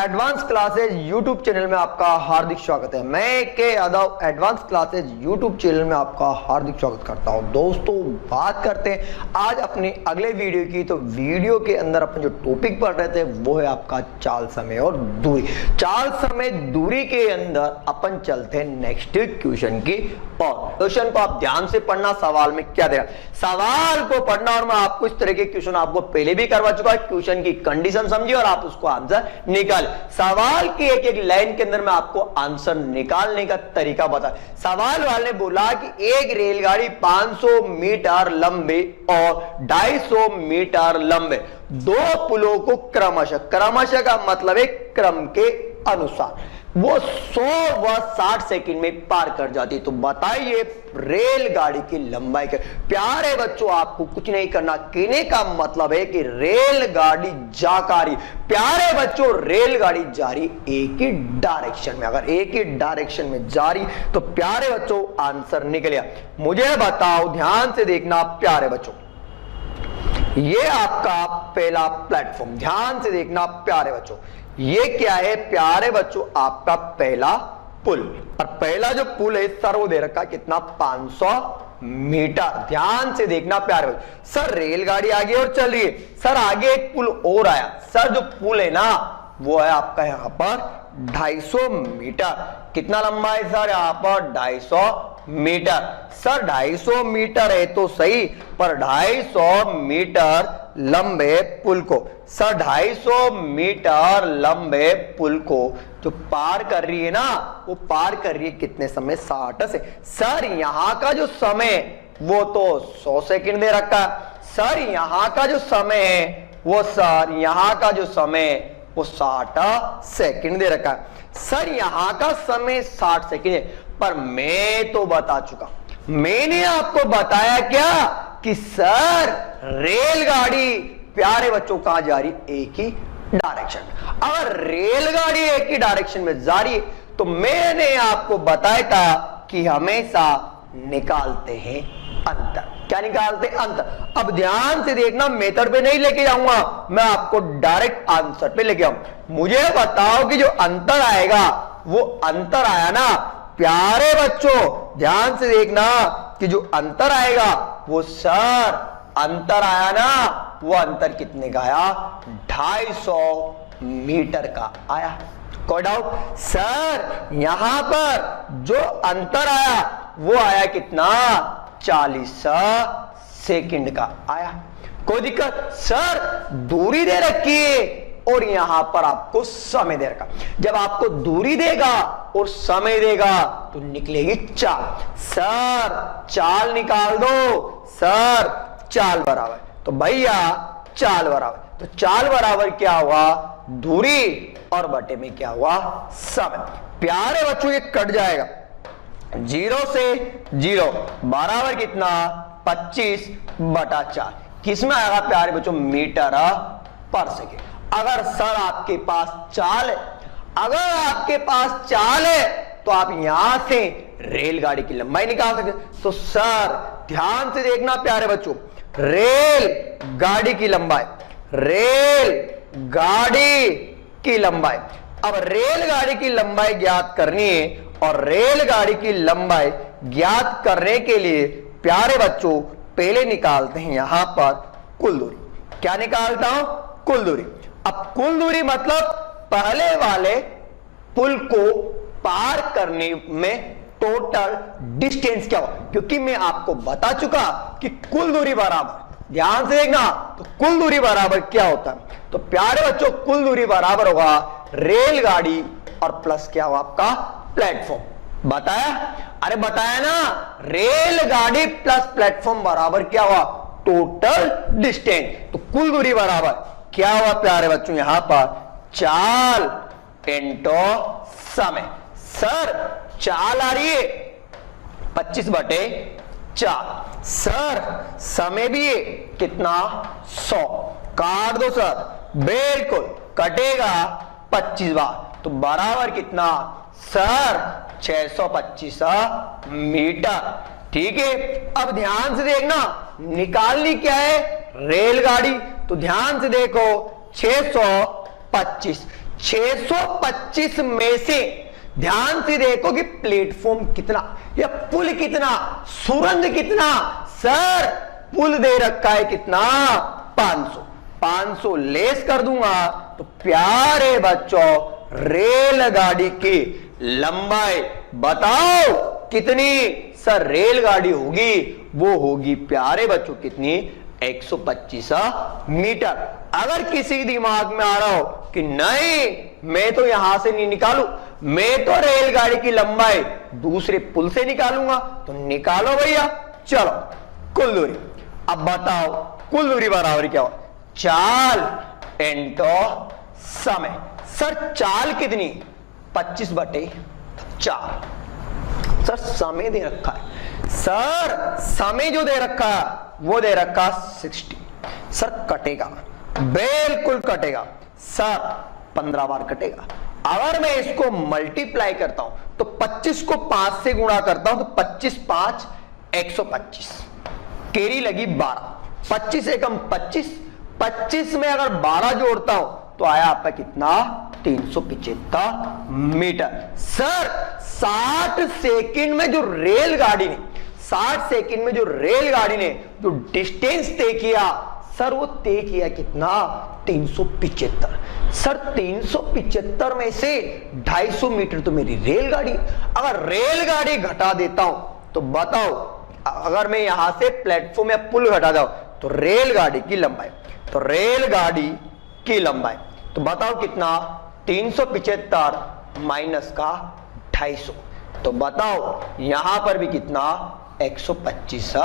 Advance classes YouTube channel में आपका हार्दिक स्वागत है। मैं के Yadav advance classes YouTube channel में आपका हार्दिक स्वागत करता हूं। दोस्तों बात करते हैं आज अपने अगले वीडियो की। तो वीडियो के अंदर अपन जो टॉपिक पढ़ रहे थे वो है आपका चाल समय और दूरी। चाल समय दूरी के अंदर अपन चलते हैं नेक्स्ट क्वेश्चन की और क्वेश्चन को आप ध्यान से पढ़ना। सवाल में क्या देगा, सवाल को पढ़ना और मैं आपको इस तरह के क्वेश्चन आपको पहले भी करवा चुका है। क्वेश्चन की कंडीशन समझिए और आप उसको आंसर निकाल। सवाल की एक एक लाइन के अंदर मैं आपको आंसर निकालने का तरीका बता। सवाल वाले ने बोला कि एक रेलगाड़ी 500 मीटर लंबे और 250 मीटर लंबे दो पुलों को क्रमशः का मतलब है क्रम के अनुसार वो 100 व 60 सेकंड में पार कर जाती। तो बताइए रेलगाड़ी की लंबाई क्या। प्यारे बच्चों आपको कुछ नहीं करना, कहने का मतलब है कि रेलगाड़ी जाकारी। प्यारे बच्चों रेलगाड़ी जा रही एक ही डायरेक्शन में। अगर एक ही डायरेक्शन में जा रही तो प्यारे बच्चों आंसर निकल गया। मुझे बताओ, ध्यान से देखना प्यारे बच्चों, ये आपका पहला प्लेटफॉर्म, ध्यान से देखना प्यारे बच्चों, ये क्या है प्यारे बच्चों, आपका पहला पुल। और पहला जो पुल है सर वो दे रखा कितना, 500 मीटर। ध्यान से देखना प्यारे बच्चों, सर रेलगाड़ी आगे और चल रही है, सर आगे एक पुल और आया। सर जो पुल है ना वो है आपका यहां पर 250 मीटर। कितना लंबा है सर, यहां पर 250 मीटर। सर 250 मीटर है तो सही, पर 250 मीटर लंबे पुल को, सर 250 मीटर लंबे पुल को जो पार कर रही है ना वो पार कर रही है कितने समय, 60 से। सर यहां का जो समय वो तो 100 सेकंड दे रखा है। सर यहां का जो समय है वो, सर यहां का जो समय वो 60 सेकंड दे रखा है। सर यहां का समय 60 सेकंड है, पर मैं तो बता चुका, मैंने आपको बताया क्या कि सर रेलगाड़ी प्यारे बच्चों कहां जा रही, एक ही डायरेक्शन में। अगर रेलगाड़ी एक ही डायरेक्शन में जा रही है तो मैंने आपको बताया था कि हमेशा निकालते हैं अंतर। क्या निकालते हैं, अंतर। अब ध्यान से देखना, मेथड पे नहीं लेके जाऊंगा, मैं आपको डायरेक्ट आंसर पे लेके आऊंगा। मुझे बताओ कि जो अंतर आएगा वो अंतर आया ना प्यारे बच्चों, ध्यान से देखना कि जो अंतर आएगा वो, सर अंतर आया ना वो अंतर कितने का आया, 250 मीटर का आया। कोई डाउट, सर यहां पर जो अंतर आया वो आया कितना, 40 सेकंड का आया। कोई दिक्कत, सर दूरी दे रखी है और यहां पर आपको समय दे रखा। जब आपको दूरी देगा और समय देगा तो निकलेगी चाल। सर चाल निकाल दो, सर चाल बराबर, तो भैया चाल बराबर, तो चाल बराबर क्या हुआ, दूरी और बटे में क्या हुआ, समय। प्यारे बच्चों ये कट जाएगा, 0 से 0 बराबर कितना, 25/4। किसमें आएगा प्यारे बच्चों, मीटर पर सेकेंड। अगर सर आपके पास चाल है, अगर आपके पास चाल है तो आप यहां से रेलगाड़ी की लंबाई निकाल सकते। तो सर ध्यान से देखना प्यारे बच्चों, रेल गाड़ी की लंबाई, रेल गाड़ी की लंबाई। अब रेलगाड़ी की लंबाई ज्ञात करनी है और रेलगाड़ी की लंबाई ज्ञात करने के लिए प्यारे बच्चों पहले निकालते हैं यहां पर कुल दूरी। क्या निकालता हूं, कुल दूरी। अब कुल दूरी मतलब पहले वाले पुल को पार करने में टोटल डिस्टेंस क्या होगा, क्योंकि मैं आपको बता चुका कि कुल दूरी बराबर, ध्यान से देखना, तो कुल दूरी बराबर क्या होता है। तो प्यारे बच्चों कुल दूरी बराबर होगा रेलगाड़ी और प्लस क्या होगा आपका प्लेटफॉर्म। बताया, अरे बताया ना, रेलगाड़ी प्लस प्लेटफॉर्म बराबर क्या हुआ, टोटल डिस्टेंस। तो कुल दूरी बराबर क्या हुआ प्यारे बच्चों, यहां पर चाल इंटू समय। सर चाल आ रही है 25/4। सर समय भी है कितना, 100। काट दो सर, बिल्कुल कटेगा 25 बार, तो बराबर कितना, सर 625 मीटर। ठीक है, अब ध्यान से देखना, निकालनी क्या है, रेलगाड़ी। तो ध्यान से देखो 625 625 में से ध्यान से देखो कि प्लेटफॉर्म कितना या पुल कितना, सुरंग कितना। सर पुल दे रखा है कितना, 500। 500 लेस कर दूंगा तो प्यारे बच्चों रेलगाड़ी की लंबाई बताओ कितनी। सर रेलगाड़ी होगी वो होगी प्यारे बच्चों कितनी, 125 मीटर। अगर किसी दिमाग में आ रहा हो कि नहीं मैं तो यहां से नहीं निकालू, मैं तो रेलगाड़ी की लंबाई दूसरे पुल से निकालूंगा, तो निकालो भैया। चलो कुल दूरी, अब बताओ कुल दूरी बराबर क्या हो, चाल इंटू समय। सर चाल कितनी, 25/4। सर समय दे रखा है, सर समय जो दे रखा है वो दे रखा 60। सर कटेगा, बिल्कुल कटेगा सर, 15 बार कटेगा। अगर मैं इसको मल्टीप्लाई करता हूं तो 25 को 5 से गुणा करता हूं तो 25 5 125, केरी लगी 12, 25 एकम 25, 25 में अगर 12 जोड़ता हूं तो आया आपका कितना, 375 मीटर। सर 60 सेकंड में जो रेलगाड़ी ने 60 सेकंड में जो रेलगाड़ी ने जो डिस्टेंस तय किया, सर वो तय किया कितना, 375। सर 375 में से 250 मीटर तो मेरी रेलगाड़ी। अगर रेलगाड़ी घटा देता हूं तो बताओ, अगर मैं यहां से प्लेटफॉर्म या पुल घटा जाऊं तो रेलगाड़ी की लंबाई, तो रेलगाड़ी की लंबाई तो बताओ कितना, 375 माइनस का 250, तो बताओ यहां पर भी कितना, 125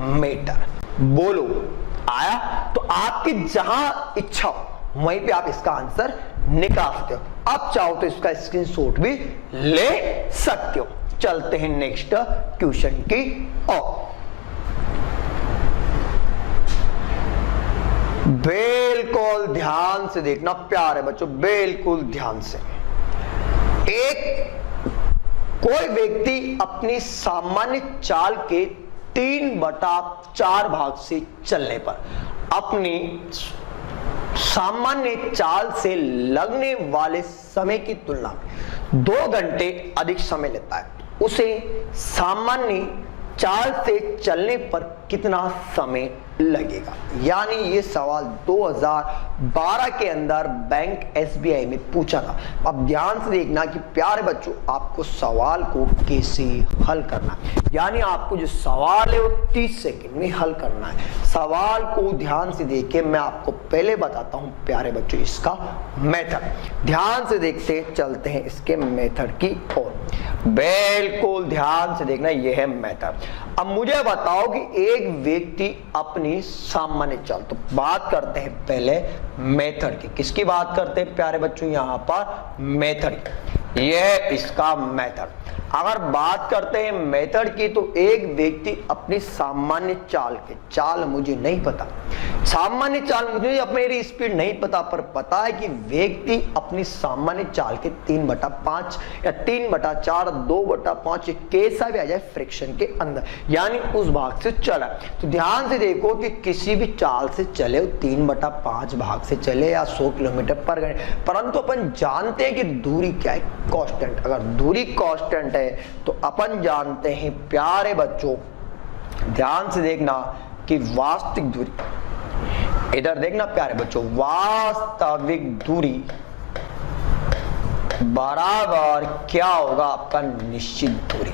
मीटर। बोलो आया। तो आपकी जहां इच्छा हो वहीं पे आप इसका आंसर निकाल सकते हो। आप चाहो तो इसका स्क्रीनशॉट भी ले सकते हो। चलते हैं नेक्स्ट क्वेश्चन की ओर। बिल्कुल ध्यान से देखना प्यारे बच्चों, बिल्कुल ध्यान से। कोई व्यक्ति अपनी सामान्य चाल के 3/4 भाग से चलने पर अपनी सामान्य चाल से लगने वाले समय की तुलना में 2 घंटे अधिक समय लेता है, उसे सामान्य चाल से चलने पर कितना समय लगेगा। यानी ये सवाल 2012 के अंदर बैंक SBI में पूछा था। अब ध्यान से देखना कि प्यारे बच्चों आपको सवाल को कैसे हल करना है। यानी आपको जो सवाल है वो 30 सेकंड में हल करना है। सवाल को ध्यान से देखे, मैं आपको पहले बताता हूं प्यारे बच्चों इसका मेथड। ध्यान से देखते चलते हैं इसके मेथड की ओर। बिल्कुल ध्यान से देखना, यह है मेथड। अब मुझे बताओ कि एक व्यक्ति अपनी सामान्य चाल, तो बात करते हैं पहले मेथड की। किसकी बात करते हैं प्यारे बच्चों, यहां पर मेथड की। यह इसका मेथड। अगर बात करते हैं मेथड की तो एक व्यक्ति अपनी सामान्य चाल के, चाल मुझे नहीं पता, सामान्य चाल मुझे अपनी स्पीड नहीं पता, पर पता है कि व्यक्ति अपनी सामान्य चाल के 3/5 या 3/4 2/5 कैसा भी आ जाए फ्रिक्शन के अंदर, यानी उस भाग से चला। तो ध्यान से देखो कि किसी भी चाल से चले, 3/5 भाग से चले या 100 किलोमीटर पर घंटे, परंतु अपन जानते हैं कि दूरी क्या है, कांस्टेंट। अगर दूरी कांस्टेंट है तो अपन जानते हैं प्यारे बच्चों, ध्यान से देखना कि वास्तविक दूरी, इधर देखना प्यारे बच्चों, वास्तविक दूरी बराबर क्या होगा आपका निश्चित दूरी।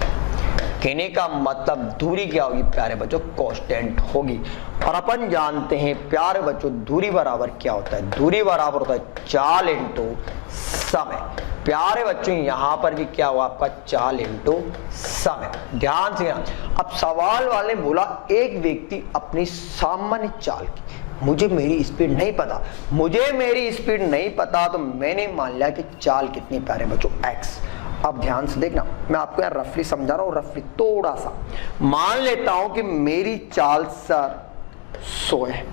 कहने का मतलब दूरी क्या होगी प्यारे बच्चों, कांस्टेंट होगी। और अपन जानते हैं प्यारे बच्चों दूरी बराबर क्या होता है, दूरी बराबर होता है चाल इंटू समय। प्यारे बच्चों यहां पर भी क्या हुआ आपका, चाल इंटू समय। ध्यान से। अब सवाल वाले बोला एक व्यक्ति अपनी सामान्य चाल की, मुझे मेरी स्पीड नहीं पता, मुझे मेरी स्पीड नहीं पता, तो मैंने मान लिया कि चाल कितनी प्यारे बच्चों, x। अब ध्यान से देखना, मैं आपको यार रफली समझा रहा हूं, रफली थोड़ा सा मान लेता हूं कि मेरी चाल सर 100 है।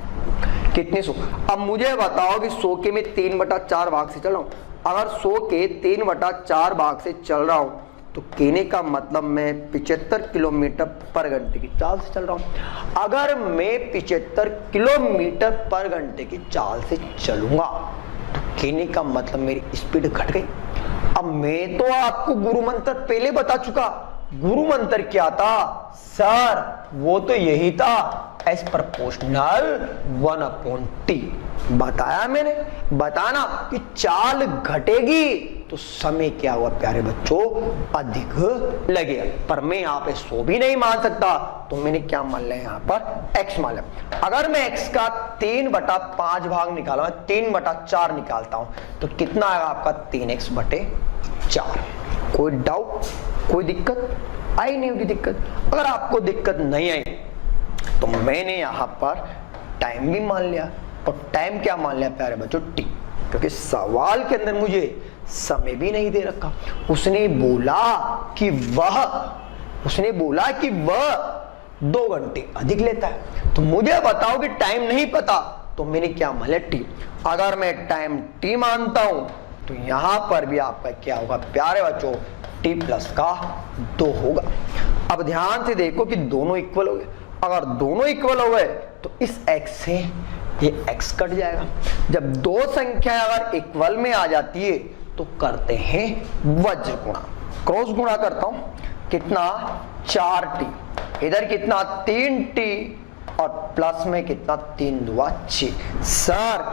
कितनी 100? अब मुझे बताओ कि 100 के मैं 3/4 भाग से चल रहा हूं। अगर 100 के 3/4 भाग से चल रहा हूं तो कहने का मतलब मैं 75 किलोमीटर पर घंटे की चाल से चल रहा हूं। अगर मैं 75 किलोमीटर पर घंटे की चाल से चलूंगा तो कहने का मतलब मेरी स्पीड घट गई। अब मैं तो आपको गुरु मंत्र पहले बता चुका। गुरु मंत्र क्या था सर? वो तो यही था, एस प्रपोर्शनल 1/t। बताया मैंने, बताना कि चाल घटेगी तो समय क्या हुआ प्यारे बच्चों, अधिक लगेगा। पर मैं यहाँ पे 100 भी नहीं मान सकता, तो मैंने क्या मान लिया यहाँ पर x मान लिया। अगर मैं x का 3/5 भाग निकाला, 3/4 निकालता हूं तो कितना आएगा आपका 3x/4। कोई डाउट, कोई दिक्कत आई? नहीं होगी दिक्कत। अगर आपको दिक्कत नहीं आई तो मैंने यहां पर टाइम भी मान लिया। और टाइम क्या मान लिया प्यारे बच्चों? t, क्योंकि सवाल के अंदर मुझे समय भी नहीं दे रखा। उसने बोला कि वह 2 घंटे अधिक लेता है, तो मुझे बताओ कि टाइम नहीं पता, तो मैंने क्या मान लिया t। अगर मैं टाइम t मानता हूं तो यहां पर भी आपका क्या होगा प्यारे बच्चों, t + 2 होगा। अब ध्यान से देखो कि दोनों इक्वल हो गए। अगर दोनों इक्वल हो गए तो इस x से ये x कट जाएगा। जब दो संख्याएं अगर इक्वल में आ जाती है तो करते हैं वज्र गुणा, क्रॉस गुणा करता हूं। कितना? 4t, इधर कितना 3t, और प्लस में कितना 3 दूआ 6। सर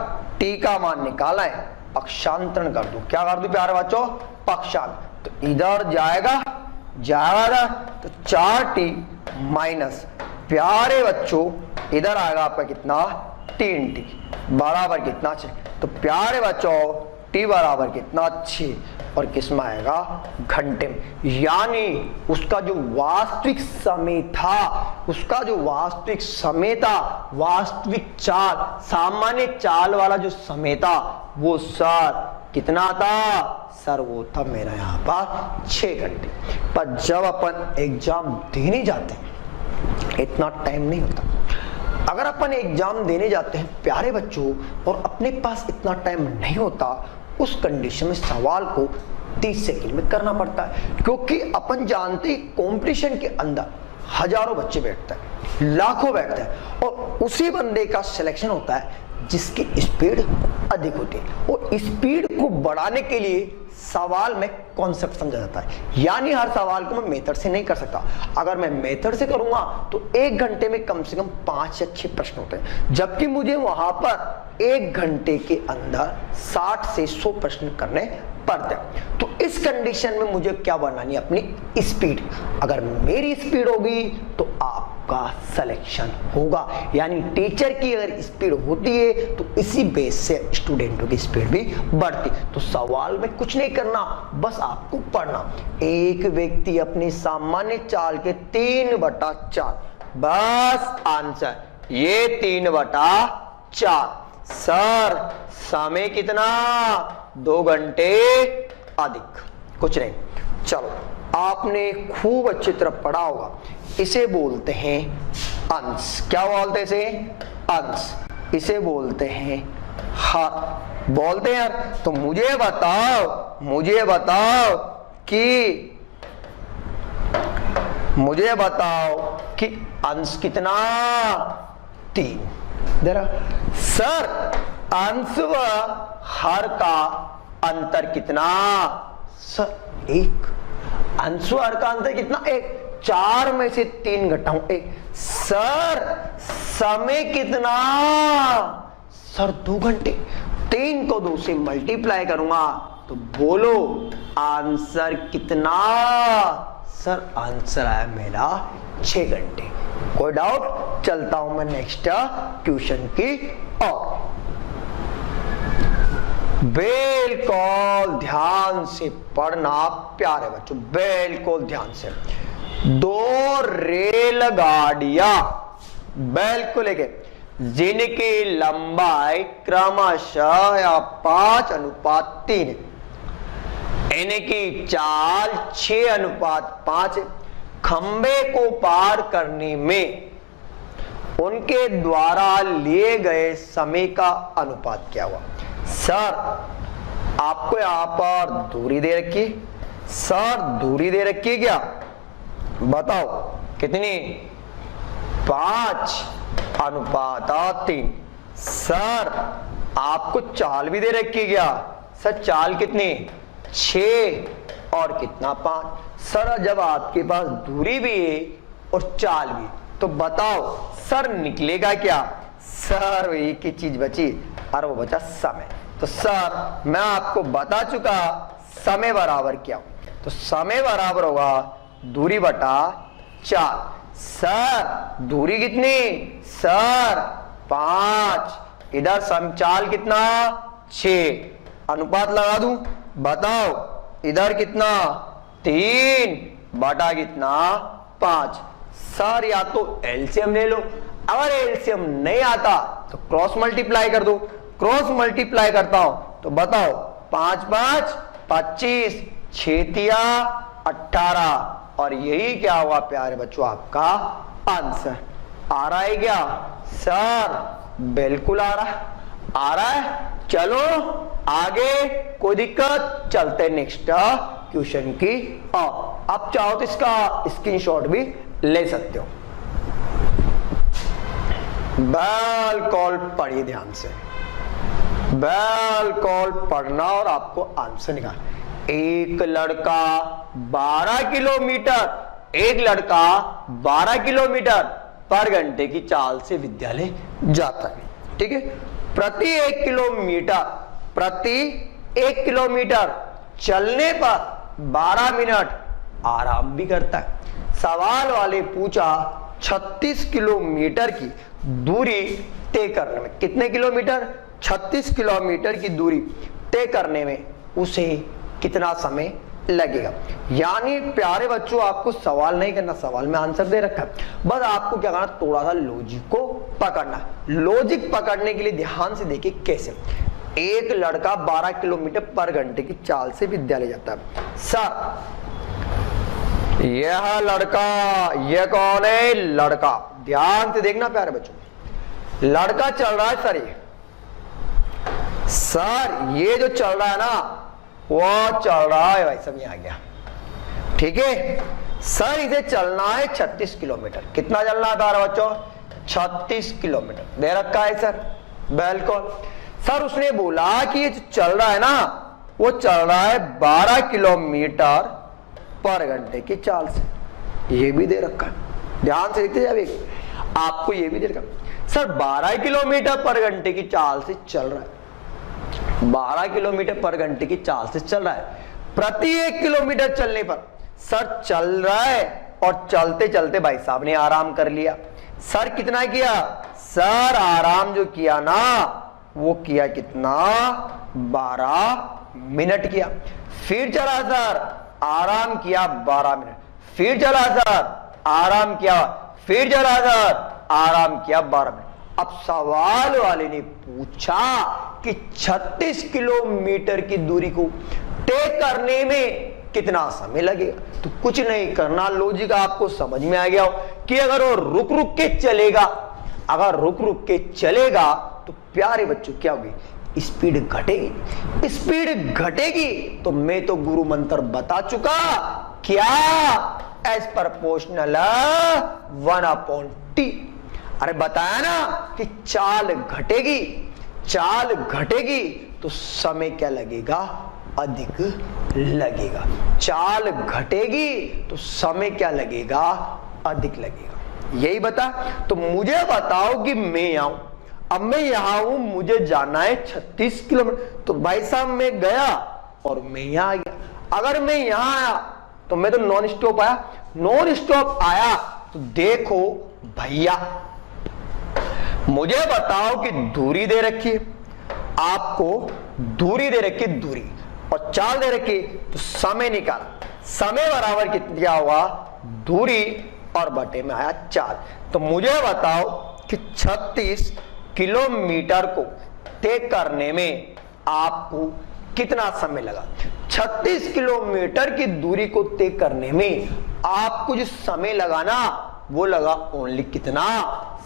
t का मान निकाला है, पक्षांतरण कर दूं। क्या कर दूं प्यारे बच्चों? पक्षांतर। तो इधर जाएगा तो 4t माइनस प्यारे बच्चों इधर आएगा आपका कितना 3t बराबर कितना 6। तो प्यारे बच्चों t बराबर कितना 6, और किसमें आएगा घंटे में। यानी उसका जो वास्तविक समय था, वास्तविक चाल, सामान्य चाल वाला जो समय था वो सर कितना था? सर वो था मेरा यहाँ पर 6 घंटे। पर जब अपन एग्जाम देने जाते हैं इतना टाइम नहीं होता। अगर अपन एग्जाम देने जाते हैं प्यारे बच्चों और अपने पास इतना टाइम नहीं होता, उस कंडीशन में सवाल को 30 सेकंड में करना पड़ता है। क्योंकि अपन जानते हैं कंपटीशन के अंदर हजारों बच्चे बैठते हैं, लाखों बैठते हैं, और उसी बंदे का सिलेक्शन होता है जिसकी स्पीड अधिक होती है। और स्पीड को बढ़ाने के लिए सवाल में कॉन्सेप्ट समझा जाता है। यानी हर सवाल को मैं मेथड से नहीं कर सकता। अगर मैं मेथड से करूंगा तो 1 घंटे में कम से कम 5 या 6 प्रश्न होते हैं, जबकि मुझे वहां पर 1 घंटे के अंदर 60 से 100 प्रश्न करने पड़ते हैं। तो इस कंडीशन में मुझे क्या बनानी है? अपनी स्पीड। अगर मेरी स्पीड होगी तो आपका सिलेक्शन होगा। यानी टीचर की अगर स्पीड होती है तो इसी बेस से स्टूडेंटों की स्पीड भी बढ़ती। तो सवाल में कुछ नहीं करना, बस आपको पढ़ना। एक व्यक्ति अपनी सामान्य चाल के 3/4, बस आंसर ये 3/4। सर समय कितना? 2 घंटे अधिक, कुछ नहीं। चलो आपने खूब अच्छी तरह पढ़ा होगा। इसे बोलते हैं अंश। क्या बोलते हैं इसे? अंश। इसे बोलते हैं हर। बोलते हैं यार। तो मुझे बताओ कि अंश कितना? 3। जरा सर अंश व हर का अंतर कितना? सर 1। अंश व हर का अंतर कितना? 1। 4 में से 3 घटाऊं 1। सर समय कितना? सर 2 घंटे। 3 को 2 से मल्टीप्लाई करूंगा तो बोलो आंसर कितना? सर आंसर आया मेरा 6 घंटे। कोई डाउट? चलता हूं मैं नेक्स्ट ट्यूशन की ओर। बिल्कुल ध्यान से पढ़ना प्यारे बच्चों, बिल्कुल ध्यान से। 2 रेलगाड़ियां बिल्कुल एक, जिनकी लंबाई क्रमशः 5:3, इनकी चाल 6:5, खंबे को पार करने में उनके द्वारा लिए गए समय का अनुपात क्या हुआ? सर आपको यहां पर दूरी दे रखी। सर दूरी दे रखी है क्या? बताओ कितनी? 5:3। सर आपको चाल भी दे रखी है क्या? सर चाल कितनी? 6 और कितना 5। सर जब आपके पास दूरी भी है और चाल भी, तो बताओ सर निकलेगा क्या? सर एक ही चीज बची और वो बचा समय। तो सर मैं आपको बता चुका समय बराबर क्या, तो समय बराबर होगा दूरी बटा चाल। सर दूरी कितनी? सर 5, इधर चाल कितना? 6, अनुपात लगा दूं, बताओ इधर कितना? 3 बटा कितना? 5। सर या तो एलसीएम ले लो, अगर एलसीएम नहीं आता तो क्रॉस मल्टीप्लाई कर दो। क्रॉस मल्टीप्लाई करता हूं तो बताओ 5 5 25, 6 तिया 18, और यही क्या हुआ प्यारे बच्चों आपका आंसर। आ रहा है क्या? सर बिल्कुल आ रहा है। चलो आगे, कोई दिक्कत? चलते नेक्स्ट क्वेश्चन की। अब चाहो तो इसका स्क्रीनशॉट भी ले सकते हो। बिल्कुल पढ़िए ध्यान से, बिल्कुल पढ़ना और आपको आंसर निकालना। एक लड़का 12 किलोमीटर पर घंटे की चाल से विद्यालय जाता है। ठीक है, प्रति 1 किलोमीटर चलने पर 12 मिनट आराम भी करता है। सवाल वाले पूछा 36 किलोमीटर की दूरी तय करने में, कितने किलोमीटर? 36 किलोमीटर की दूरी तय करने में उसे कितना समय लगेगा। यानी प्यारे बच्चों आपको सवाल नहीं करना, सवाल में आंसर दे रखा है, बस आपको क्या करना, थोड़ा सा लॉजिक को पकड़ना। लॉजिक पकड़ने के लिए ध्यान से देखिए कैसे। एक लड़का 12 किलोमीटर पर घंटे की चाल से विद्यालय जाता है। सर यह लड़का, यह कौन है? लड़का। ध्यान से देखना प्यारे बच्चों, लड़का चल रहा है सर ये जो चल रहा है ना, वो चल रहा है भाई सब, आ गया। ठीक है सर, इसे चलना है 36 किलोमीटर। कितना चलना है प्यारे बच्चों? 36 किलोमीटर दे रखा है सर। बिल्कुल सर, उसने बोला कि ये जो चल रहा है ना, वो चल रहा है 12 किलोमीटर पर घंटे की चाल से, ये भी दे रखा है। ध्यान से देखते जाइए, आपको ये भी दे रखा है। सर 12 किलोमीटर पर घंटे की चाल से चल रहा है, 12 किलोमीटर पर घंटे की चाल से चल रहा है। प्रति 1 किलोमीटर चलने पर सर चल रहा है और चलते चलते भाई साहब ने आराम कर लिया। सर कितना किया? सर आराम जो किया ना, वो किया कितना? 12 मिनट किया। फिर चला सर, आराम किया 12 मिनट। फिर चला सर, आराम किया। फिर चला सर, आराम किया 12 मिनट। अब सवाल वाले ने पूछा कि 36 किलोमीटर की दूरी को तय करने में कितना समय लगेगा। तो कुछ नहीं करना, लॉजिक आपको समझ में आ गया हो कि अगर वो रुक रुक के चलेगा, अगर रुक रुक के चलेगा तो प्यारे बच्चों क्या होगी? स्पीड घटेगी। स्पीड घटेगी तो मैं तो गुरु मंत्र बता चुका, क्या? As proportional 1/t। अरे बताया ना कि चाल घटेगी, चाल घटेगी तो समय क्या लगेगा? अधिक लगेगा। चाल घटेगी तो समय क्या लगेगा? अधिक लगेगा। यही बता। तो मुझे बताओ कि मैं आऊं, अब मैं यहां हूं, मुझे जाना है 36 किलोमीटर। तो भाई साहब मैं गया और मैं यहां आ गया। अगर मैं यहां आया तो मैं तो नॉन स्टॉप आया, नॉन स्टॉप आया तो देखो भैया, मुझे बताओ कि दूरी दे रखी है, आपको दूरी दे रखी, दूरी और चाल दे रखी, तो समय निकाला। समय बराबर कितना हुआ? दूरी और बटे में आया चाल। तो मुझे बताओ कि 36 किलोमीटर को तय करने में आपको कितना समय लगा? 36 किलोमीटर की दूरी को तय करने में आपको जो समय लगा ना, वो लगा ओनली कितना?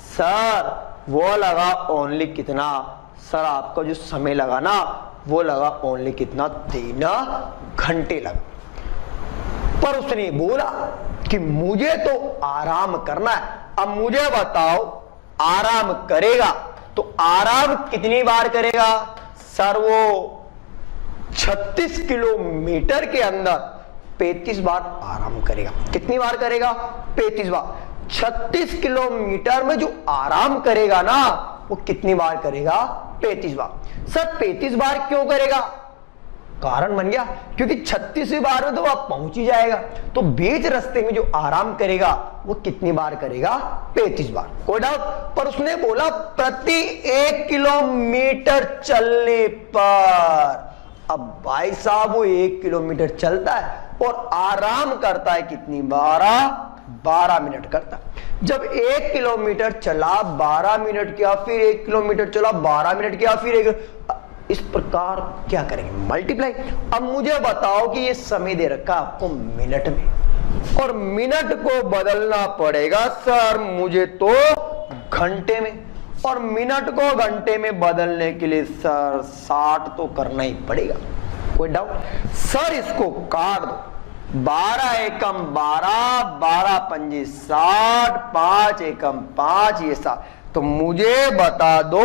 सर वो लगा ओनली कितना? सर आपका जो समय लगा ना, वो लगा ओनली कितना? 3 घंटे लगा। पर उसने बोला कि मुझे तो आराम करना है। अब मुझे बताओ, आराम करेगा तो आराम कितनी बार करेगा सर? वो 36 किलोमीटर के अंदर 35 बार आराम करेगा। कितनी बार करेगा? 35 बार। 36 किलोमीटर में जो आराम करेगा ना, वो कितनी बार करेगा? 35 बार। सर 35 बार क्यों करेगा? कारण बन गया क्योंकि 36वीं बार में तो आप पहुंच ही जाएगा, तो बीच रास्ते में जो आराम करेगा वो कितनी बार करेगा? 35 बार। कोई डाउट? पर उसने बोला प्रति 1 किलोमीटर चलने पर। अब भाई साहब वो 1 किलोमीटर चलता है और आराम करता है कितनी? 12 मिनट करता है। जब 1 किलोमीटर चला 12 मिनट किया, फिर 1 किलोमीटर चला 12 मिनट किया, फिर इस प्रकार क्या करेंगे? मल्टीप्लाई। अब मुझे बताओ कि ये समय दे रखा आपको मिनट में, और मिनट को बदलना पड़ेगा सर मुझे तो घंटे में, और मिनट को घंटे में बदलने के लिए सर 60 तो करना ही पड़ेगा। कोई डाउट? सर इसको काट दो। 12 एकम 12, 12 पंजे 60, 5 एकम 5, ये 7। तो मुझे बता दो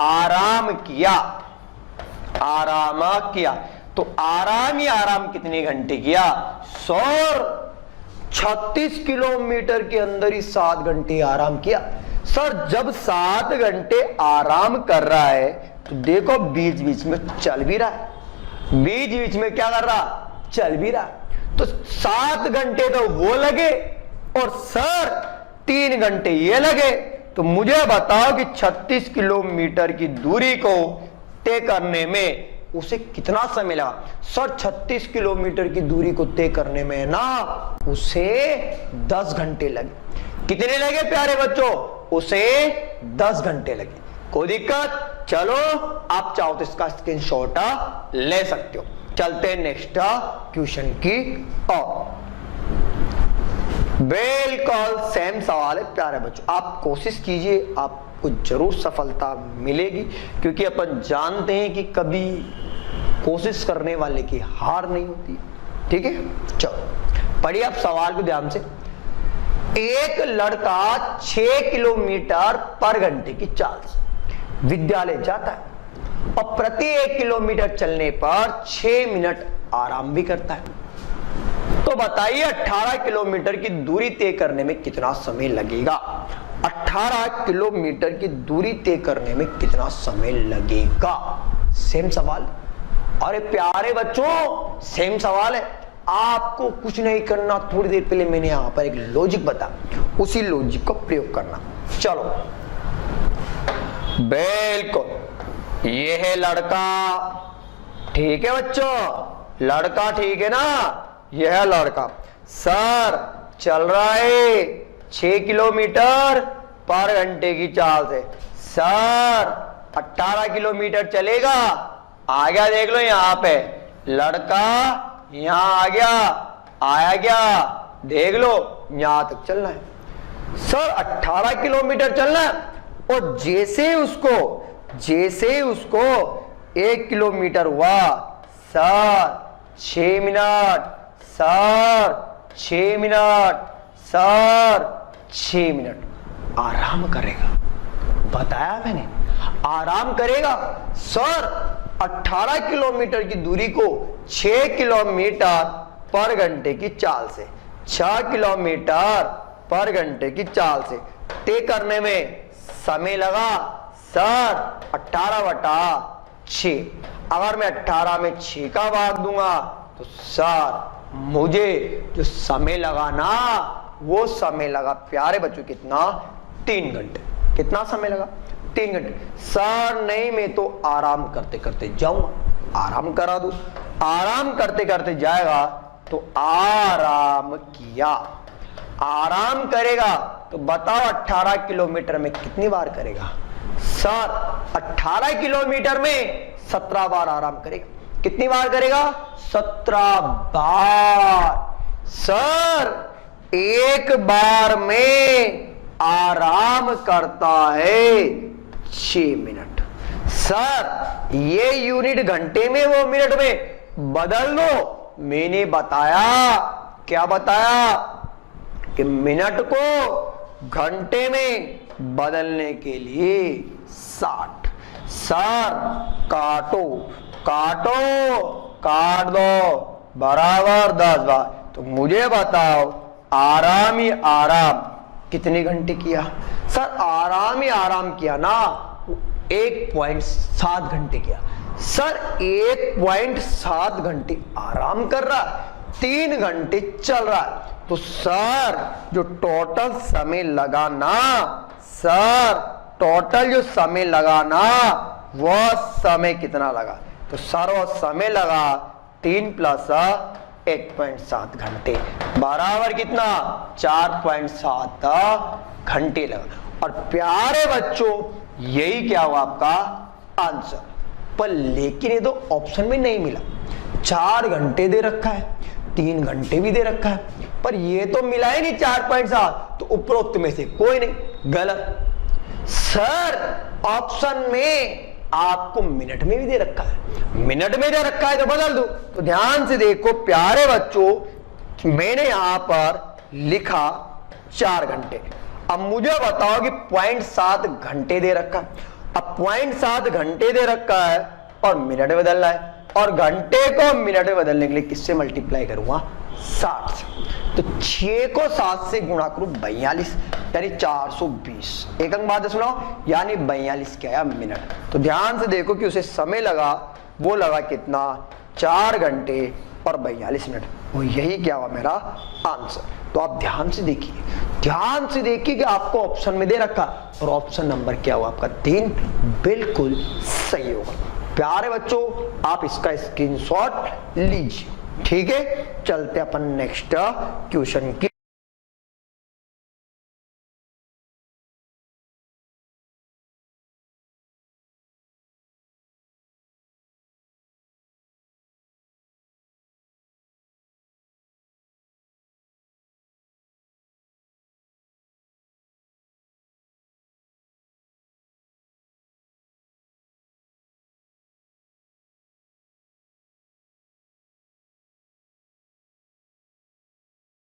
आराम किया, आराम किया तो आराम ही आराम कितने घंटे किया? सर 36 किलोमीटर के अंदर ही 7 घंटे आराम किया। सर जब 7 घंटे आराम कर रहा है तो देखो बीच बीच में चल भी रहा है, बीच बीच में क्या कर रहा? चल भी रहा। तो 7 घंटे तो वो लगे और सर 3 घंटे ये लगे। तो मुझे बताओ कि 36 किलोमीटर की दूरी को तय करने में उसे कितना समय लगा? सर 36 किलोमीटर की दूरी को तय करने में ना उसे 10 घंटे लगे। कितने लगे प्यारे बच्चों? उसे 10 घंटे लगे। कोई दिक्कत? चलो आप चाहो तो इसका स्क्रीनशॉट ले सकते हो। चलते हैं नेक्स्ट क्वेश्चन की ओर। बिल्कुल सेम सवाल है प्यारे बच्चों, आप कोशिश कीजिए, आपको जरूर सफलता मिलेगी, क्योंकि अपन जानते हैं कि कभी कोशिश करने वाले की हार नहीं होती। ठीक है, चलो पढ़िए आप सवाल को ध्यान से। एक लड़का 6 किलोमीटर पर घंटे की चाल से विद्यालय जाता है और प्रति 1 किलोमीटर चलने पर 6 मिनट आराम भी करता है। तो बताइए 18 किलोमीटर की दूरी तय करने में कितना समय लगेगा? 18 किलोमीटर की दूरी तय करने में कितना समय लगेगा? सेम सवाल। अरे प्यारे बच्चों सेम सवाल है, आपको कुछ नहीं करना। थोड़ी देर पहले मैंने यहां पर एक लॉजिक बताया, उसी लॉजिक को प्रयोग करना। चलो बिल्कुल ये है लड़का, ठीक है बच्चों, लड़का ठीक है ना? यह है लड़का। सर चल रहा है 6 किलोमीटर पर घंटे की चाल से। सर 18 किलोमीटर चलेगा। आ गया, देख लो यहां पे लड़का यहां आ गया, आया गया, देख लो यहां तक चलना है। सर 18 किलोमीटर चलना है, और जैसे उसको 1 किलोमीटर हुआ, sir 6 minute, sir 6 minute, sir 6 minute आराम करेगा। बताया मैंने, आराम करेगा। सर 18 किलोमीटर की दूरी को 6 किलोमीटर पर घंटे की चाल से, 6 किलोमीटर पर घंटे की चाल से तय करने में समय लगा सर 18/6। अगर मैं 18 में 6 का भाग दूंगा तो सर मुझे जो समय लगा ना, वो समय लगा प्यारे बच्चों कितना? 3 घंटे। कितना समय लगा? 3 घंटे। सर नहीं, मैं तो आराम करते करते जाऊंगा, आराम करा दूं। आराम करते करते जाएगा तो आराम किया, आराम करेगा तो बताओ 18 किलोमीटर में कितनी बार करेगा? सर 18 किलोमीटर में 17 बार आराम करेगा। कितनी बार करेगा? 17 बार। सर एक बार में आराम करता है 6 मिनट। सर ये यूनिट घंटे में, वो मिनट में बदल दो। मैंने बताया, क्या बताया? कि मिनट को घंटे में बदलने के लिए 60। सर काटो, काटो, काट दो बराबर 10 बार। तो मुझे बताओ आराम ही आराम कितने घंटे किया? सर आराम ही आराम किया ना 1.7 घंटे किया। सर 1.7 घंटे आराम कर रहा है, 3 घंटे चल रहा है। तो सर जो टोटल समय लगा ना, सर टोटल जो समय लगा ना वह समय कितना लगा? तो सर वह समय लगा 3 + 1.7 घंटे बराबर कितना? 4.7 घंटे लगा। और प्यारे बच्चों यही क्या हुआ आपका आंसर। पर लेकिन ये तो ऑप्शन में नहीं मिला। 4 घंटे दे रखा है, 3 घंटे भी दे रखा है, पर ये तो मिला ही नहीं 4.7। तो उपरोक्त में से कोई नहीं, गलत। सर ऑप्शन में आपको मिनट में भी दे रखा है, मिनट में दे रखा है तो बदल दो। तो ध्यान से देखो प्यारे बच्चों, मैंने यहां पर लिखा 4 घंटे। अब मुझे बताओ कि 0.7 घंटे दे रखा है। अब 0.7 घंटे दे रखा है और मिनट में बदलना है, और घंटे को मिनट में बदलने के लिए किससे मल्टीप्लाई करूंगा? 60 से। तो 6 को 7 से गुणा करूं 42 यानी 420। एक अंक बाद सुनाओ, यानी 42 क्या है? मिनट। तो ध्यान से देखो कि उसे समय लगा, वो लगा कितना? 4 घंटे और 42 मिनट। वो यही क्या हुआ मेरा आंसर। तो आप ध्यान से देखिए, ध्यान से देखिए कि आपको ऑप्शन में दे रखा, और ऑप्शन नंबर क्या हुआ आपका? 3 बिल्कुल सही होगा। प्यारे बच्चों आप इसका स्क्रीनशॉट लीजिए, ठीक है। चलते अपन नेक्स्ट क्वेश्चन की